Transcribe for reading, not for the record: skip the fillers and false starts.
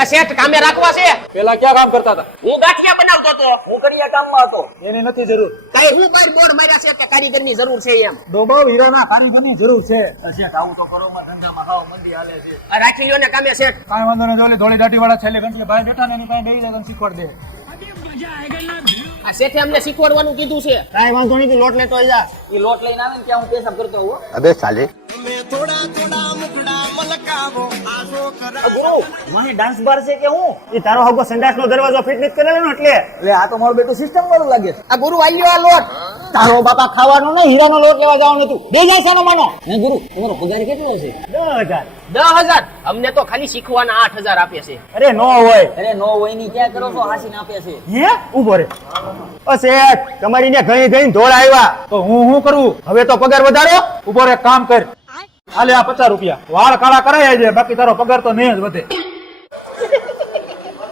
આ શેઠ કામે રાખવા છે? પેલા ક્યાં કામ કરતા હતા? હું ગાંઠિયા બનાવતો હતો. હું કડિયા કામમાં હતો. એની નથી જરૂર. કાઈ હું બાર બોર્ડ માર્યા છે કે કારીગરની જરૂર છે એમ. ડોબો હીરાના કારીગરની જરૂર છે. શેઠ આવું તો કરોમાં ધંધામાં હાવ મંદી હાલે છે. આ રાખી લ્યો ને કામે શેઠ. કાંઈ વાંધો નહીં. જોલી ધોળી દાઢી વાળા છેલ્લે ગંટલે ભાઈ બેઠા ને એની પાસે દઈ જાય શીખવાડ દે. આ શેઠે અમને શીખવાડવાનું કીધું છે. કાંઈ વાંધો નહીં. તું લોટ લેતો જા. એ લોટ લઈને આવે ને ત્યાં હું પેશાબ કરતો હોઉં. અબે સાલે ગુરુ મને ડાન્સ બાર છે કે હું એ તારો હગો સંડાસનો દરવાજો ફિટ નથી કરેલો ને એટલે આ તો મારું બેટું સિસ્ટમ વાળું લાગે. આ ગુરુ આવ્યો આ લોટ. તારો બાપા ખાવાનો ને હીરાનો લોટ લેવા જવાનું તું બે જાય સાનો માનો. હે ગુરુ તમારો પગાર કેટલો છે? 10,000. 10,000. અમને તો ખાલી શીખવાના 8,000 આપે છે. અરે નો હોય. અરે નો હોય ની ક્યાં કરો છો? હાસીને આપે છે. હે ઉભો રે. ઓ શેઠ તમારી ને ગઈ ગઈ ધોળ આવ્યા તો હું કરું હવે તો પગાર વધારો. ઉભો રે કામ કર. હાલે આ 50 રૂપિયા વાળ કાળા કરાય છે બાકી તારો પગાર તો નહીં જ વધે.